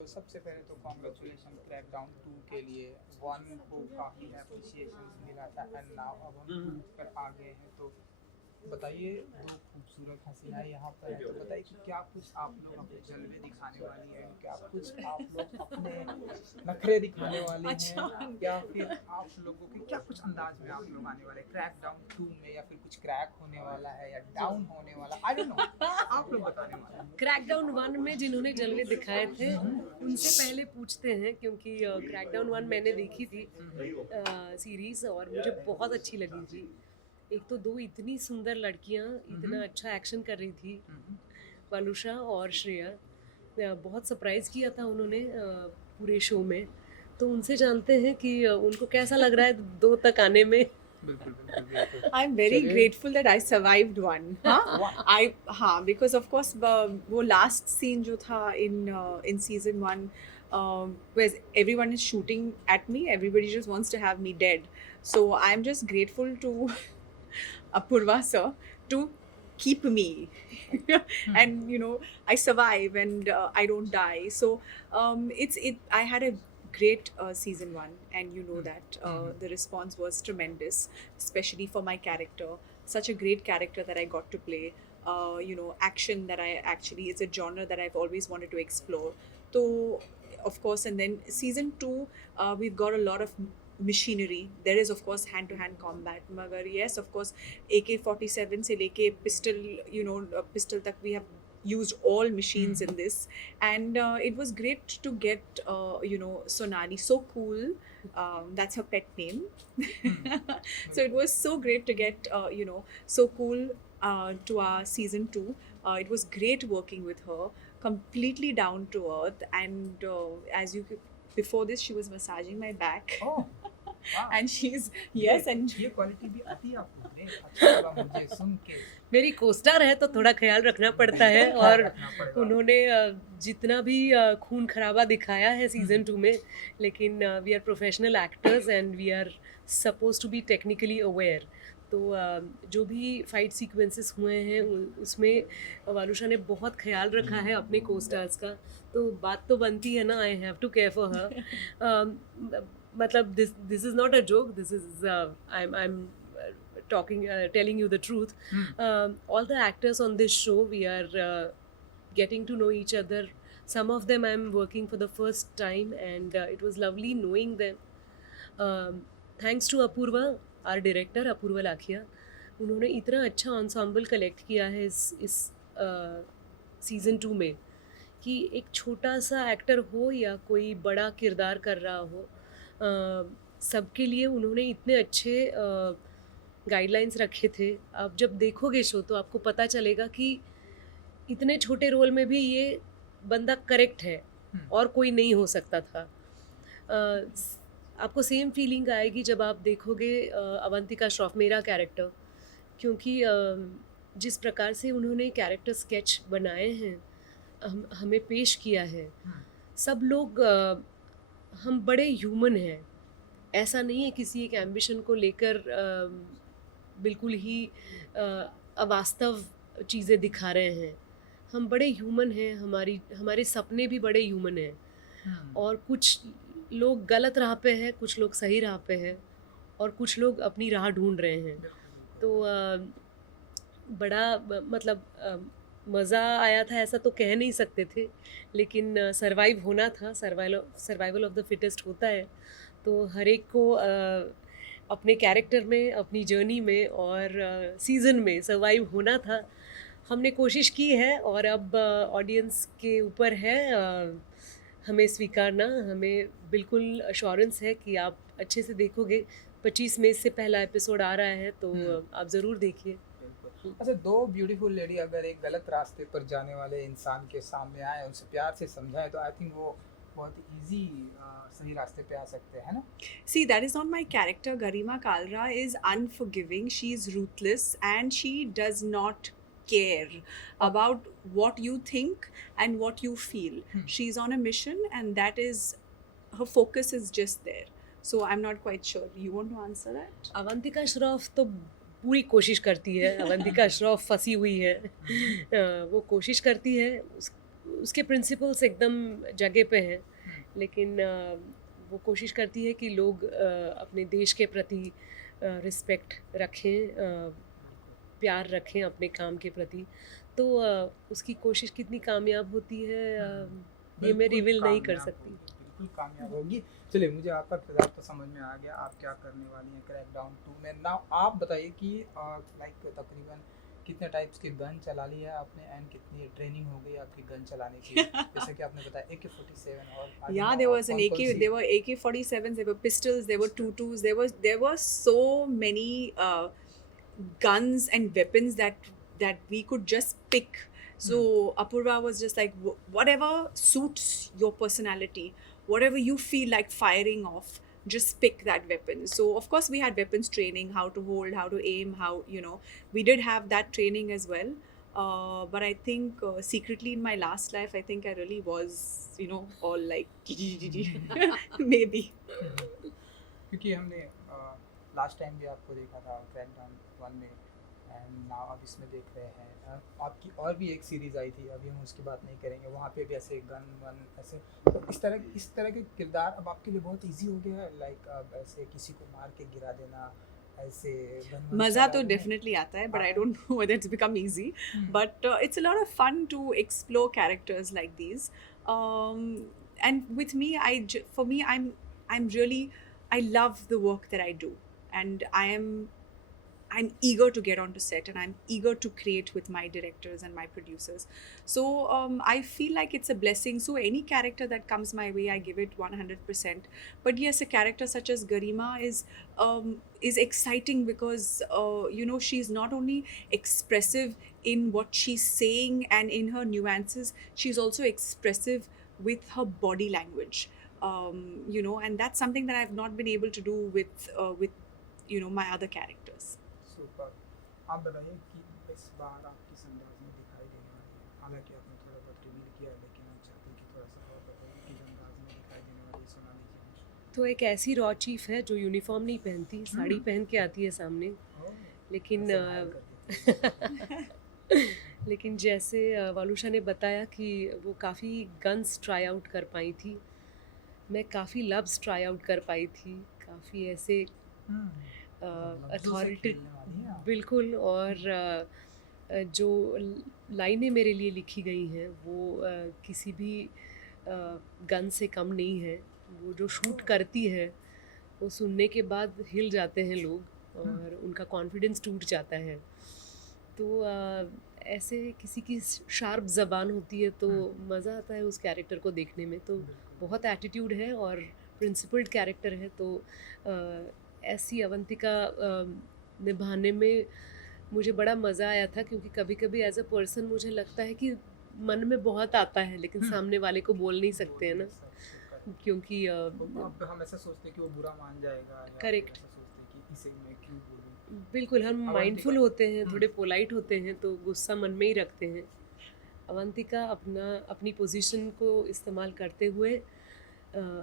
तो सबसे पहले तो कॉन्ग्रेचुलेशन क्रैकडाउन 2 के लिए। 1 को काफ़ी एप्रिसिएशन मिला था एंड नाउ अब हम 2 पर आ गए हैं। तो बताइए, दो खूबसूरत हसीनाएं यहाँ पर हैं, तो बताइए कि क्या कुछ आप लोग अपने जलवे दिखाने वाली हैं, क्या कुछ आप लोग अपने नखरे दिखाने वाले हैं, या फिर आप लोगों के क्या कुछ अंदाज में आप लोग आने वाले हैं क्रैकडाउन 2 में, या फिर कुछ क्रैक होने वाला है या डाउन होने वाला, आई डोंट नो, आप लोग बताने वाले हैं। क्रैकडाउन 1 में जिन्होंने जलवे दिखाए थे उनसे पहले पूछते हैं, क्योंकि क्रैकडाउन 1 मैंने देखी थी सीरीज और मुझे बहुत अच्छी लगी थी। एक तो दो इतनी सुंदर लड़कियां इतना अच्छा एक्शन कर रही थी, वालुषा और श्रेया। बहुत सरप्राइज किया था उन्होंने पूरे शो में। तो उनसे जानते हैं कि उनको कैसा लग रहा है 2 तक आने में। बिल्कुल बिल्कुल बिल्कुल। I'm very चलिए। grateful that I survived one. हाँ, Wow. हाँ, because of course वो last scene जो था in season 1, where everyone is shooting at me, everybody just wants to have me dead. So I'm just grateful to Apurva sir to keep me, and I survive and I don't die. So I had a great season 1, and that the response was tremendous, especially for my character. Such a great character that I got to play. Action that I actually, it's a genre that I've always wanted to explore. So of course, and then season 2, we've got a lot of machinery. There is of course hand to hand combat, magar yes, of course, AK-47 se leke pistol tak we have used all machines in this. And it was great to get Sonali, so cool. That's her pet name. So it was so great to get so cool to our season 2. It was great working with her, completely down to earth. And before this she was massaging my back. Oh, wow. And she's yes, and ये quality भी आती है आपको? नहीं, अच्छा लगा मुझे सुन के। मेरी कोस्टार है तो थोड़ा ख्याल रखना पड़ता है। और रखना पड़ेगा। उन्होंने जितना भी खून खराबा दिखाया है सीजन 2 में, लेकिन we are professional actors and we are suppose to be technically aware. तो जो भी फाइट सीक्वेंसेस हुए हैं उसमें वालुषा ने बहुत ख्याल रखा है अपने कोस्टार्स का। तो बात तो बनती है ना, I have to care for her. मतलब this is not a joke, this is I am telling you the truth. All the actors on this show, we are getting to know each other. Some of them I'm working for the first time, and it was lovely knowing them. Thanks to Apurva, our director Apurva Lakhia. उन्होंने इतना अच्छा ensemble collect किया है इस season 2 में, कि एक छोटा सा एक्टर हो या कोई बड़ा किरदार कर रहा हो, सबके लिए उन्होंने इतने अच्छे गाइडलाइंस रखे थे। आप जब देखोगे शो तो आपको पता चलेगा कि इतने छोटे रोल में भी ये बंदा करेक्ट है और कोई नहीं हो सकता था। आपको सेम फीलिंग आएगी जब आप देखोगे अवंतिका श्रॉफ, मेरा कैरेक्टर, क्योंकि जिस प्रकार से उन्होंने कैरेक्टर स्केच बनाए हैं, हमें पेश किया है, सब लोग हम बड़े ह्यूमन हैं। ऐसा नहीं है किसी एक एम्बिशन को लेकर बिल्कुल ही अवास्तव चीज़ें दिखा रहे हैं। हम बड़े ह्यूमन हैं, हमारे सपने भी बड़े ह्यूमन हैं। और कुछ लोग गलत राह पे हैं, कुछ लोग सही राह पे हैं, और कुछ लोग अपनी राह ढूंढ रहे हैं। तो बड़ा मतलब मज़ा आया था, ऐसा तो कह नहीं सकते थे, लेकिन सर्वाइव होना था। सर्वाइवल ऑफ द फिटेस्ट होता है। तो हर एक को अपने कैरेक्टर में, अपनी जर्नी में और सीज़न में सर्वाइव होना था। हमने कोशिश की है और अब ऑडियंस के ऊपर है हमें स्वीकारना। हमें बिल्कुल अश्योरेंस है कि आप अच्छे से देखोगे। 25 मई से पहला एपिसोड आ रहा है, तो आप ज़रूर देखिए। अच्छा, दो ब्यूटीफुल लेडी अगर एक गलत रास्ते पर जाने वाले इंसान के सामने आए, उनसे प्यार से समझाएं, तो आई थिंक वो बहुत इजी सही रास्ते पे आ सकते हैं ना। See, that is not my character. Garima Kalra is unforgiving. She is ruthless, and she does not care about what you think and what you feel. She's on a mission, and that is her focus is just there. So I'm not quite sure. You want to answer that? Avantika Shroff तो पूरी कोशिश करती है। अवंतिका श्रॉफ फंसी हुई है। वो कोशिश करती है, उसके प्रिंसिपल्स एकदम जगह पे हैं, लेकिन वो कोशिश करती है कि लोग अपने देश के प्रति रिस्पेक्ट रखें, प्यार रखें अपने काम के प्रति। तो उसकी कोशिश कितनी कामयाब होती है ये मैं बिल्कुल रिवील नहीं कर कामयाब सकती। होगी, बिल्कुल कामयाब होगी। चलिए, मुझे आपका किरदार तो समझ में आ गया, आप क्या करने वाली हैं क्रैकडाउन 2 में। नाउ आप बताइए कि लाइक तकरीबन कितने टाइप्स के गन चला लिया आपने एंड कितनी ट्रेनिंग हो गई आपकी गन चलाने की? जैसे कि आपने बताया AK-47 और Yeah, there was an AK. There were AK-47s. There were pistols. There were 22s. There were so many guns and weapons that we could just pick. So Apurva was just like, whatever suits your personality, whatever you feel like firing off, just pick that weapon. So of course we had weapons training, how to hold, how to aim, how, you know, we did have that training as well. But I think secretly in my last life, I think I really was, you know, all like maybe. क्योंकि हमने last time भी आपको देखा था crackdown 1 में and now अब इसमें देख रहे हैं। आपकी और भी एक सीरीज़ आई थी, अभी हम उसकी बात नहीं करेंगे, वहाँ पे भी ऐसे गन वन ऐसे, तो इस तरह के किरदार अब आपके लिए बहुत इजी हो गया है, लाइक अब ऐसे किसी को मार के गिरा देना, ऐसे गन वन मज़ा चला तो देना। डेफिनेटली आता है, but I don't know whether it's become easy. But it's a lot of fun to explore characters like these. And with me, for me, I'm really, I love the work that I do, and I'm eager to get onto set, and I'm eager to create with my directors and my producers. So I feel like it's a blessing. So any character that comes my way, I give it 100%. But yes, a character such as Garima is exciting because you know, she's not only expressive in what she's saying and in her nuances, she's also expressive with her body language. You know, and that's something that I've not been able to do with you know, my other characters. Super. आप बताइए कि इस बार आप किस अंदाज में दिखाई देने वाली हैं? हालांकि आपने थोड़ा बहुत रिवील किया है, लेकिन हम चाहते हैं कि थोड़ा सा और बताइए किस अंदाज में दिखाई देने वाली है, सुना दीजिए मुझे। तो एक ऐसी रॉ चीफ है जो यूनिफॉर्म नहीं पहनती, साड़ी पहन के आती है सामने, ओह, लेकिन ऐसे घायल कर देती है। लेकिन जैसे वालुषा ने बताया कि वो काफ़ी गन्स ट्राई आउट कर पाई थी, मैं काफ़ी लव्स ट्राई आउट कर पाई थी, काफ़ी ऐसे लफ्ज़ों से अथॉरिटी, खेलने वाली हैं आप। बिल्कुल। और जो लाइनें मेरे लिए लिखी गई हैं वो किसी भी गन से कम नहीं है। वो जो शूट करती है वो सुनने के बाद हिल जाते हैं लोग और उनका कॉन्फिडेंस टूट जाता है। तो ऐसे किसी की शार्प ज़बान होती है तो मज़ा आता है उस कैरेक्टर को देखने में। तो बहुत एटीट्यूड है और प्रिंसिपल्ड कैरेक्टर है, तो ऐसी अवंतिका निभाने में मुझे बड़ा मज़ा आया था, क्योंकि कभी कभी एज अ पर्सन मुझे लगता है कि मन में बहुत आता है लेकिन सामने वाले को बोल नहीं सकते हैं ना, क्योंकि अब हम ऐसा सोचते हैं कि वो बुरा मान जाएगा, या Correct. ऐसा सोचते हैं कि इसे मैं क्यों बोलूं। बिल्कुल हम अवंतिका- माइंडफुल होते हैं, थोड़े पोलाइट होते हैं, तो गुस्सा मन में ही रखते हैं। अवंतिका अपनी पोजीशन को इस्तेमाल करते हुए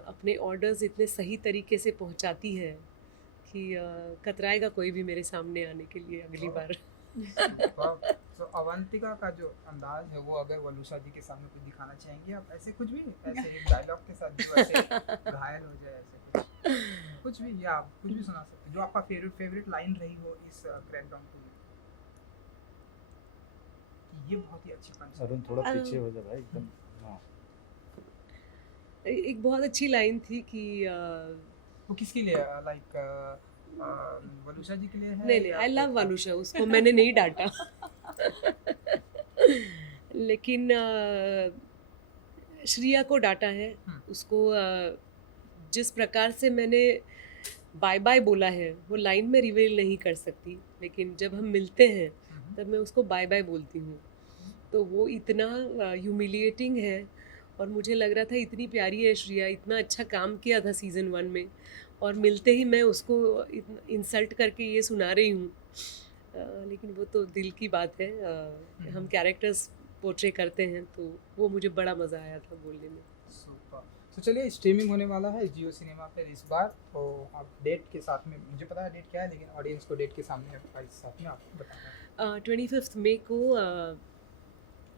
अपने ऑर्डर्स इतने सही तरीके से पहुंचाती है कि कतराएगा कोई भी मेरे सामने आने के लिए अगली बार। तो अवंतिका का जो अंदाज है वो अगर वलूषा जी के सामने कुछ दिखाना चाहेंगे आप, ऐसे कुछ भी, ऐसे एक डायलॉग के साथ जो ऐसे घायल हो जाए, ऐसे कुछ भी, या आप कुछ भी सुना सकते हैं जो आपका फेवरेट लाइन रही हो इस क्रैकडाउन को। ये बहुत ही अच्छी पंच है। अरुण थोड़ा पीछे हो जा भाई एकदम। हाँ एक बहुत अच्छी लाइन थी कि वो किसके लिए, लाइक वलूषा जी के लिए है? नहीं, या आई लव फिर- वालुषा, उसको मैंने नहीं डांटा। लेकिन श्रिया को डांटा है। उसको जिस प्रकार से मैंने बाय बाय बोला है वो लाइन में रिवील नहीं कर सकती, लेकिन जब हम मिलते हैं तब मैं उसको बाय बाय बोलती हूँ। तो वो इतना ह्यूमिलिएटिंग है और मुझे लग रहा था इतनी प्यारी है श्रिया, इतना अच्छा काम किया था सीज़न 1 में, और मिलते ही मैं उसको इंसल्ट करके ये सुना रही हूँ। लेकिन वो तो दिल की बात है। हम कैरेक्टर्स पोर्ट्रे करते हैं, तो वो मुझे बड़ा मज़ा आया था बोलने में। सुपर। तो चलिए, स्ट्रीमिंग होने वाला है जियो सिनेमा पर इस बार, तो आप डेट के साथ में, मुझे पता है डेट क्या है, लेकिन ऑडियंस को डेट के साथ में आप बताना। 25 मई को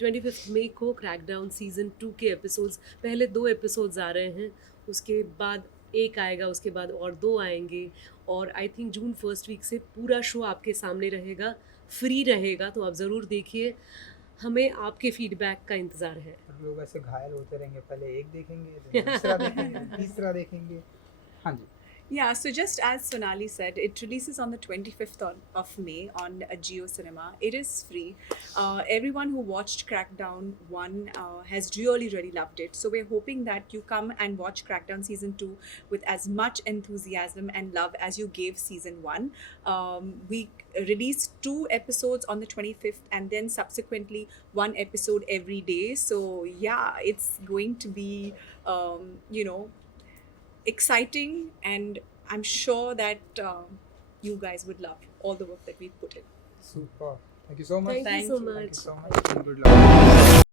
25 मई को क्रैकडाउन सीज़न 2 के एपिसोड्स, पहले 2 एपिसोड्स आ रहे हैं, उसके बाद एक आएगा, उसके बाद और 2 आएंगे, और I think June first week से पूरा शो आपके सामने रहेगा, फ्री रहेगा, तो आप ज़रूर देखिए। हमें आपके फीडबैक का इंतज़ार है। और लोग ऐसे घायल होते रहेंगे, पहले एक देखेंगे, फिर दूसरा देखेंगे, तीसरा देखेंगे। हाँ जी। Yeah, so just as Sonali said, it releases on the 25th of May on Jio Cinema. It is free. Everyone who watched Crackdown 1 has really, really loved it. So we're hoping that you come and watch Crackdown Season 2 with as much enthusiasm and love as you gave Season 1. We released 2 episodes on the 25th and then subsequently 1 episode every day. So yeah, it's going to be, exciting, and I'm sure that you guys would love all the work that we put in. Super. Thank you so much. Thank you so Thank you. much. Thank you so much. And good luck.